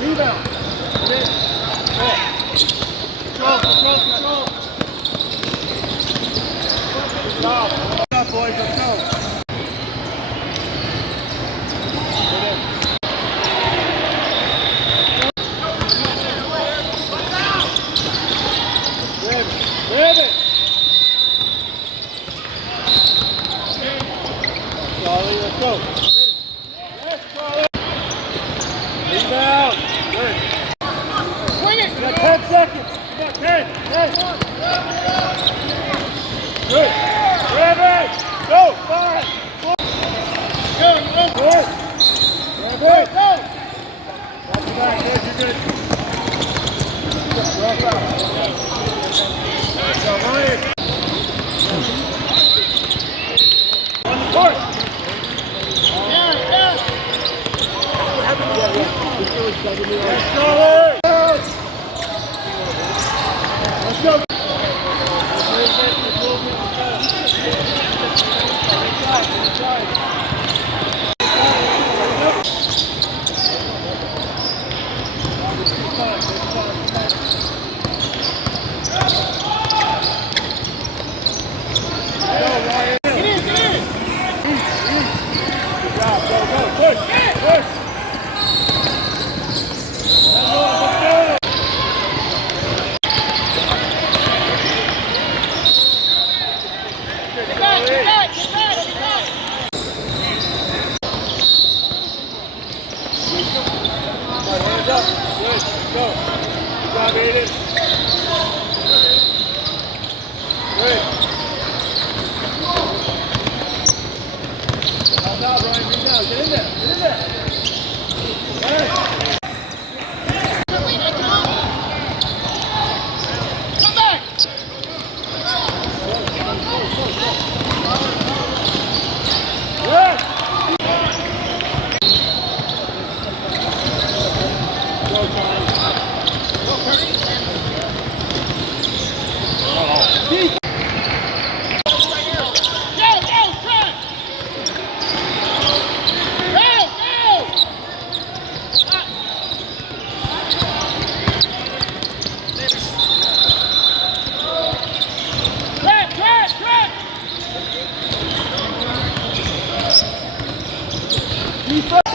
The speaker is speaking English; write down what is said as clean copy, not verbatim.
Rebound. Control. Good job, boys. Let's go. Grab it. Charlie, let's go. Yes, Charlie. Rebound. Good. Swing it. You got 10 seconds. You got 10. 10. Good. Grab it. Go. 5. 4. Good. Good. Grab it. Go. Watch your back. Yes, you're good. Rough out. Go, Ryan. On the court. Yeah. Let's go. Let's go. Hands up. Good. Let's go. Good job, Aiden. Good. Help out, Ryan. Bring down. Get in there. Get in there. Yes. Come back. Yes. Go, Charlie. Go, Curry. Defense!